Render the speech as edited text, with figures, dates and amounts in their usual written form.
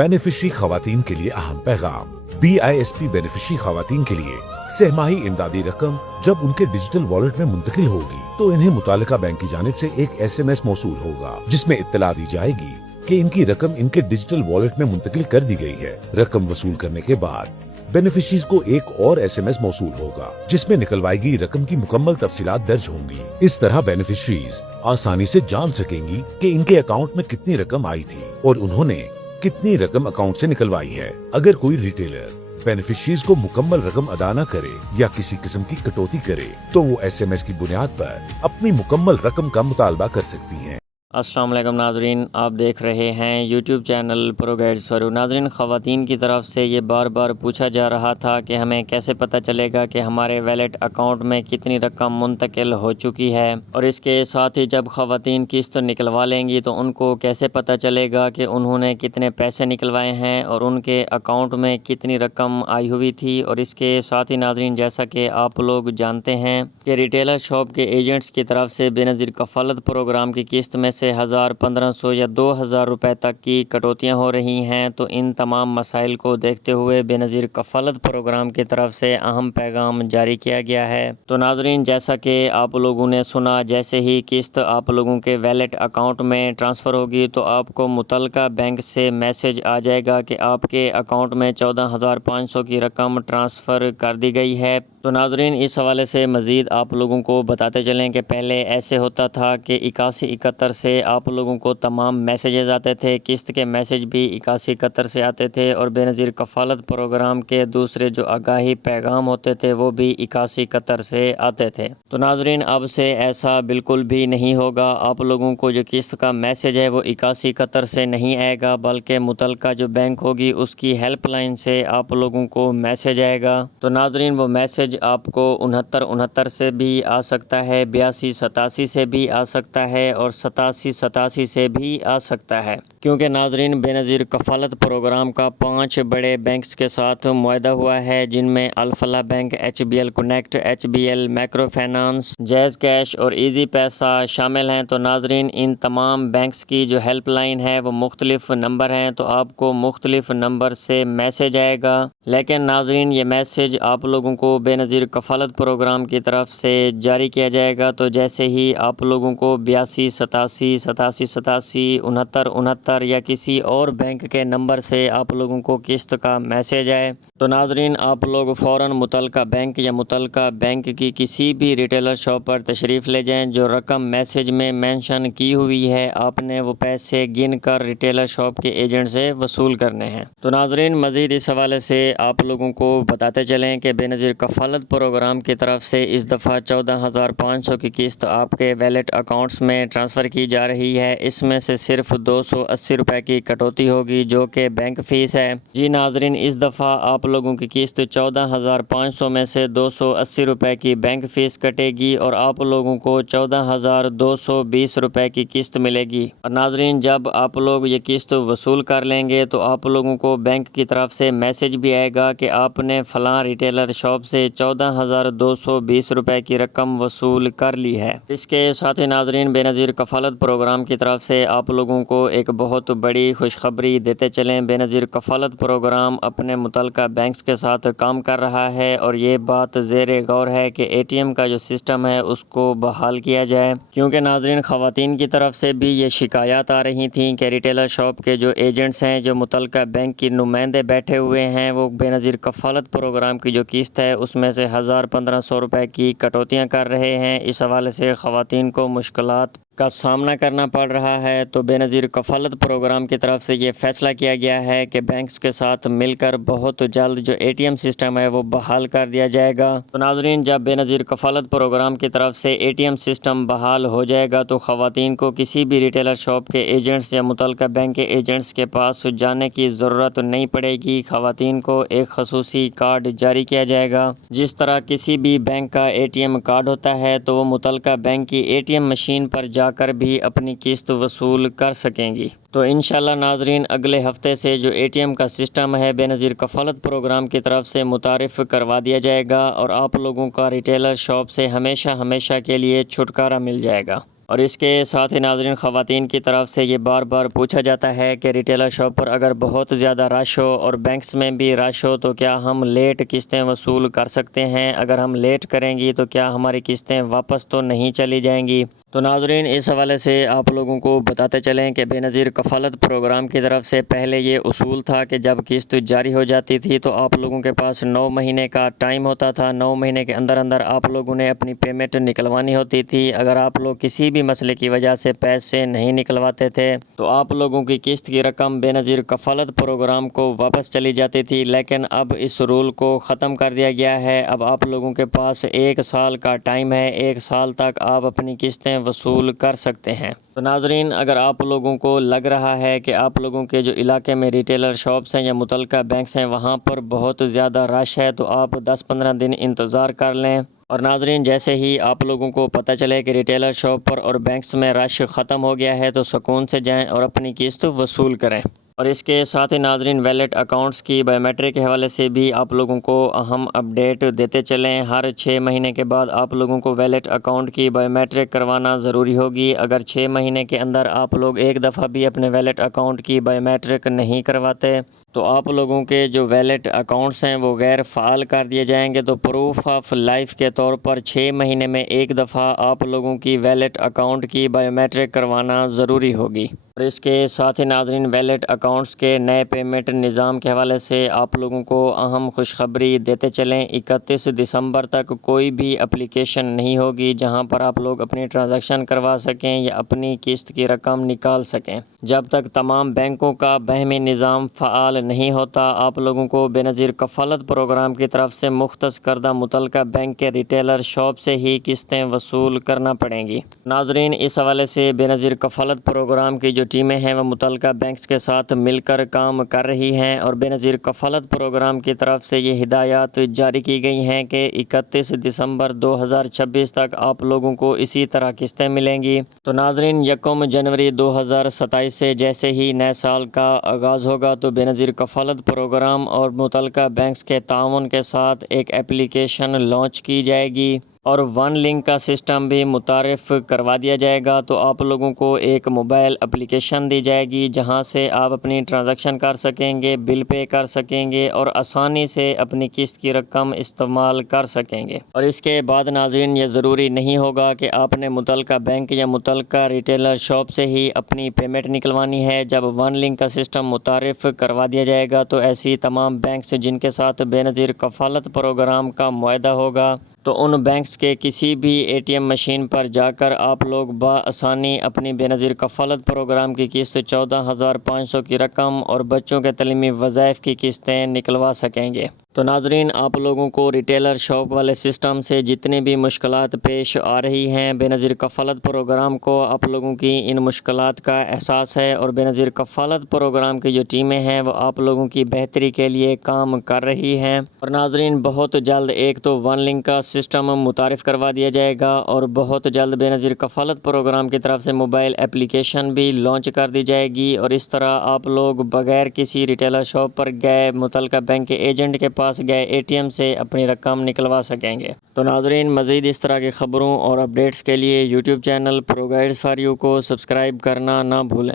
Beneficiary खवातीन के लिए अहम पैगाम। BISP बेनिफिशरी खवातीन के लिए सहमाही इमदादी रकम जब उनके डिजिटल वॉलेट में मुंतकिल होगी तो इन्हें मुतालिका बैंक की जानिब से एक SMS मौसूल होगा जिसमें इत्तला दी जाएगी कि इनकी रकम इनके डिजिटल वॉलेट में मुंतकिल कर दी गई है। रकम वसूल करने के बाद बेनिफिशरीज को एक और SMS मौसूल होगा जिसमें निकलवाई गई रकम की मुकम्मल तफसीलात दर्ज होंगी। इस तरह बेनिफिशरीज आसानी से जान सकेंगी कि इनके अकाउंट में कितनी रकम आई थी और उन्होंने कितनी रकम अकाउंट से निकलवाई है। अगर कोई रिटेलर बेनिफिशरीज को मुकम्मल रकम अदा न करे या किसी किस्म की कटौती करे तो वो SMS की बुनियाद पर अपनी मुकम्मल रकम का मुतालबा कर सकती हैं। अस्सलाम वालेकुम नाजरीन, आप देख रहे हैं YouTube channel pro guides for you. नाजरीन, ख़वातीन की तरफ से ये बार बार पूछा जा रहा था कि हमें कैसे पता चलेगा कि हमारे वैलेट अकाउंट में कितनी रकम मुंतकिल हो चुकी है, और इसके साथ ही जब ख़वातीन किस्त निकलवा लेंगी तो उनको कैसे पता चलेगा कि उन्होंने कितने पैसे निकलवाए हैं और उनके अकाउंट में कितनी रकम आई हुई थी। और इसके साथ ही नाजरीन, जैसा कि आप लोग जानते हैं कि रिटेलर शॉप के एजेंट्स की तरफ से बेनज़ीर कफ़ालत प्रोग्राम की किस्त में से 1000, 1500 या 2000 रुपए तक की कटौतियां हो रही हैं। तो इन तमाम मसाइल को देखते हुए बेनज़ीर कफ़ालत प्रोग्राम की तरफ से अहम पैगाम जारी किया गया है। तो नाजरीन, जैसा कि आप लोगों ने सुना, जैसे ही किस्त आप लोगों के वैलेट अकाउंट में ट्रांसफ़र होगी तो आपको मुतलका बैंक से मैसेज आ जाएगा कि आपके अकाउंट में 14,500 की रकम ट्रांसफ़र कर दी गई है। तो नाजरीन, इस हवाले से मज़ीद आप लोगों को बताते चलें कि पहले ऐसे होता था कि 8171 से आप लोगों को तमाम मैसेजेस आते थे, किस्त के मैसेज भी 8171 से आते थे, और बेनज़ीर कफ़ालत प्रोग्राम के दूसरे जो आगाही पैगाम होते थे वो भी 8171 से आते थे। तो नाजरीन, अब से ऐसा बिल्कुल भी नहीं होगा। आप लोगों को जो किस्त का मैसेज है वो 8171 से नहीं आएगा, बल्कि मुतलका जो बैंक होगी उसकी हेल्पलाइन से आप लोगों को मैसेज आएगा। तो नाजरीन, वो मैसेज आपको 6969 से भी आ सकता है, 8287 से भी आ सकता है और 8787 से भी आ सकता है, क्योंकि नाजरीन बेनज़ीर कफ़ालत प्रोग्राम का 5 बड़े बैंक्स के साथ मुआहदा हुआ है, जिनमें Alfalah bank, HBL connect, HBL microfinance, JazzCash और ईजी पैसा शामिल हैं। तो नाजरीन, इन तमाम बैंक्स की जो हेल्पलाइन है वो मुख्तलिफ नंबर हैं, तो आपको मुख्तलिफ नंबर से मैसेज आएगा। लेकिन नाजरीन, ये मैसेज आप लोगों को बेनज़ीर कफ़ालत प्रोग्राम की तरफ से जारी किया जाएगा। तो जैसे ही आप लोगों को 8287, 8787, 6969 या किसी और बैंक के नंबर से आप लोगों को किस्त का मैसेज आए तो नाजरीन, आप लोग फ़ौरन मुतलका बैंक या मुतलका बैंक की किसी भी रिटेलर शॉप पर तशरीफ़ ले जाएं। जो रकम मैसेज में मेंशन की हुई है आपने वो पैसे गिन कर रिटेलर शॉप के एजेंट से वसूल करने हैं। तो नाजरीन, मज़ीद इस हवाले से आप लोगों को बताते चलें कि बेनज़ीर कफ़ालत प्रोग्राम की तरफ से इस दफ़ा 14,500 की किस्त आपके वैलेट अकाउंट्स में ट्रांसफ़र की जा रही है। इसमें से सिर्फ 280 रुपए की कटौती होगी जो कि बैंक फ़ीस है। जी नाजरीन, इस दफ़ा आप लोगों की किस्त 14,500 में से 280 रुपए की बैंक फ़ीस कटेगी और आप लोगों को 14,220 रुपए की किस्त मिलेगी। और नाजरीन, जब आप लोग ये किस्त वसूल कर लेंगे तो आप लोगों को बैंक की तरफ से मैसेज भी आएगा कि आपने फ़लाँ रिटेलर शॉप से 14,220 रुपए की रकम वसूल कर ली है। इसके साथ ही नाजरीन, बेनज़ीर कफ़ालत प्रोग्राम की तरफ से आप लोगों को एक बहुत बड़ी खुशखबरी देते चलें। बेनज़ीर कफ़ालत प्रोग्राम अपने मुतलका बैंक्स के साथ काम कर रहा है और ये बात ज़ेरे गौर है कि ATM का जो सिस्टम है उसको बहाल किया जाए, क्योंकि नाजरीन ख़वातीन की तरफ से भी ये शिकायत आ रही थी कि रिटेलर शॉप के जो एजेंट्स हैं, जो मुतलका बैंक की नुमाइंदे बैठे हुए हैं, वो बेनज़ीर कफ़ालत प्रोग्राम की जो किस्त है उसमें से 1000-1500 रुपए की कटौतियाँ कर रहे हैं। इस हवाले से ख़वातीन को मुश्किलात का सामना करना पड़ रहा है। तो बेनज़ीर कफ़ालत प्रोग्राम की तरफ से ये फ़ैसला किया गया है कि बैंक्स के साथ मिलकर बहुत जल्द जो ATM सिस्टम है वो बहाल कर दिया जाएगा। तो नाजरीन, जब बेनज़ीर कफ़ालत प्रोग्राम की तरफ से ATM सिस्टम बहाल हो जाएगा तो ख़वातीन को किसी भी रिटेलर शॉप के एजेंट्स या मुतलका बैंक के एजेंट्स के पास जाने की ज़रूरत नहीं पड़ेगी। ख़वातीन को एक ख़ुसूसी कार्ड जारी किया जाएगा। जिस तरह किसी भी बैंक का ATM कार्ड होता है तो वो मुतलका बैंक की ATM मशीन पर जाकर भी अपनी किस्त वसूल कर सकेंगी। तो इंशाल्लाह नाजरीन, अगले हफ्ते से जो ATM का सिस्टम है बेनज़ीर कफ़ालत प्रोग्राम की तरफ से मुतारिफ़ करवा दिया जाएगा और आप लोगों का रिटेलर शॉप से हमेशा के लिए छुटकारा मिल जाएगा। اور اس کے ساتھ ہی ناظرین خواتین کی طرف سے یہ بار بار پوچھا جاتا ہے کہ ریٹیلر شاپ پر اگر بہت زیادہ رش ہو اور بینکس میں بھی رش ہو تو کیا ہم لیٹ قسطیں وصول کر سکتے ہیں؟ اگر ہم لیٹ کریں گی تو کیا ہماری قسطیں واپس تو نہیں چلی جائیں گی؟ تو ناظرین اس حوالے سے آپ لوگوں کو بتاتے چلیں کہ بے نظیر کفالت پروگرام کی طرف سے پہلے یہ اصول تھا کہ جب قسط جاری ہو جاتی تھی تو آپ لوگوں کے پاس 9 مہینے کا ٹائم ہوتا تھا. 9 مہینے کے اندر آپ لوگوں نے اپنی پیمنٹ نکلوانی ہوتی تھی. اگر آپ لوگ کسی بھی مسئلے کی وجہ سے پیسے نہیں نکلواتے تھے تو آپ لوگوں کی قسط کی رقم بے نظیر کفالت پروگرام کو واپس چلی جاتی تھی. لیکن اب اس رول کو ختم کر دیا گیا ہے. اب آپ لوگوں کے پاس 1 سال کا ٹائم ہے. 1 سال تک آپ اپنی قسطیں وصول کر سکتے ہیں. تو ناظرین اگر آپ لوگوں کو لگ رہا ہے کہ آپ لوگوں کے جو علاقے میں ریٹیلر شاپس ہیں یا متعلقہ بینکس ہیں وہاں پر بہت زیادہ رش ہے تو آپ 10-15 دن انتظار کر لیں. اور ناظرین جیسے ہی آپ لوگوں کو پتہ چلے کہ ریٹیلر شاپ پر اور بینکس میں رش ختم ہو گیا ہے تو سکون سے جائیں اور اپنی قسط وصول کریں. اور اس کے ساتھ ہی ناظرین ویلیٹ اکاؤنٹس کی بائیومیٹرک کے حوالے سے بھی آپ لوگوں کو اہم اپڈیٹ دیتے چلیں. ہر 6 مہینے کے بعد آپ لوگوں کو ویلیٹ اکاؤنٹ کی بائیومیٹرک کروانا ضروری ہوگی. اگر 6 مہینے کے اندر آپ لوگ ایک دفعہ بھی اپنے ویلیٹ اکاؤنٹ کی بائیومیٹرک نہیں کرواتے تو آپ لوگوں کے جو ویلیٹ اکاؤنٹس ہیں وہ غیر فعال کر دیے جائیں گے. تو پروف آف لائف کے طور پر 6 مہینے میں ایک دفعہ آپ لوگوں کی ویلیٹ اکاؤنٹ کی بائیومیٹرک کروانا ضروری ہوگی. اور اس کے ساتھ ہی ناظرین ویلیٹ اکاؤنٹس کے نئے پیمنٹ نظام کے حوالے سے آپ لوگوں کو اہم خوشخبری دیتے چلیں. 31 دسمبر تک کوئی بھی اپلیکیشن نہیں ہوگی جہاں پر آپ لوگ اپنی ٹرانزیکشن کروا سکیں یا اپنی قسط کی رقم نکال سکیں. جب تک تمام بینکوں کا باہمی نظام فعال نہیں ہوتا آپ لوگوں کو بے نظیر کفالت پروگرام کی طرف سے مختص کردہ متعلقہ بینک کے ریٹیلر شاپ سے ہی قسطیں وصول کرنا پڑیں گی. ناظرین اس حوالے سے بے نظیر کفالت پروگرام کی جو ٹیمیں ہیں وہ متعلقہ بینکس کے ساتھ مل کر کام کر رہی ہیں اور بے نظیر کفالت پروگرام کی طرف سے یہ ہدایات جاری کی گئی ہیں کہ 31 دسمبر 2026 تک آپ لوگوں کو اسی طرح قسطیں ملیں گی. تو ناظرین 1 جنوری 2027 سے جیسے ہی نئے سال کا آغاز ہوگا تو بے نظیر کفالت پروگرام اور متعلقہ بینکس کے تعاون کے ساتھ ایک اپلیکیشن لانچ کی جائے گی اور 1 لنک کا سسٹم بھی متعارف کروا دیا جائے گا. تو آپ لوگوں کو ایک موبائل اپلیکیشن دی جائے گی جہاں سے آپ اپنی ٹرانزیکشن کر سکیں گے, بل پے کر سکیں گے اور آسانی سے اپنی قسط کی رقم استعمال کر سکیں گے. اور اس کے بعد ناظرین یہ ضروری نہیں ہوگا کہ آپ نے متعلقہ بینک یا متعلقہ ریٹیلر شاپ سے ہی اپنی پیمنٹ نکلوانی ہے. جب 1 لنک کا سسٹم متعارف کروا دیا جائے گا تو ایسی تمام بینکس جن کے ساتھ بے نظیر کفالت پروگرام کا معاہدہ ہوگا تو ان بینکس کے کسی بھی ATM مشین پر جا کر آپ لوگ بآسانی اپنی بے نظیر کفالت پروگرام کی قسط 14,500 کی رقم اور بچوں کے تعلیمی وظائف کی قسطیں نکلوا سکیں گے. تو ناظرین آپ لوگوں کو ریٹیلر شاپ والے سسٹم سے جتنی بھی مشکلات پیش آ رہی ہیں بے نظیر کفالت پروگرام کو آپ لوگوں کی ان مشکلات کا احساس ہے اور بے نظیر کفالت پروگرام کی جو ٹیمیں ہیں وہ آپ لوگوں کی بہتری کے لیے کام کر رہی ہیں. اور ناظرین بہت جلد ایک تو 1 لنک کا سسٹم متعارف کروا دیا جائے گا اور بہت جلد بے نظیر کفالت پروگرام کی طرف سے موبائل اپلیکیشن بھی لانچ کر دی جائے گی اور اس طرح آپ لوگ بغیر کسی ریٹیلر شاپ پر گئے متعلقہ بینک کے ایجنٹ کے پاس گئے ATM سے اپنی رقم نکلوا سکیں گے. تو ناظرین مزید اس طرح کی خبروں اور اپڈیٹس کے لیے YouTube channel pro guides for you کو سبسکرائب کرنا نہ بھولیں.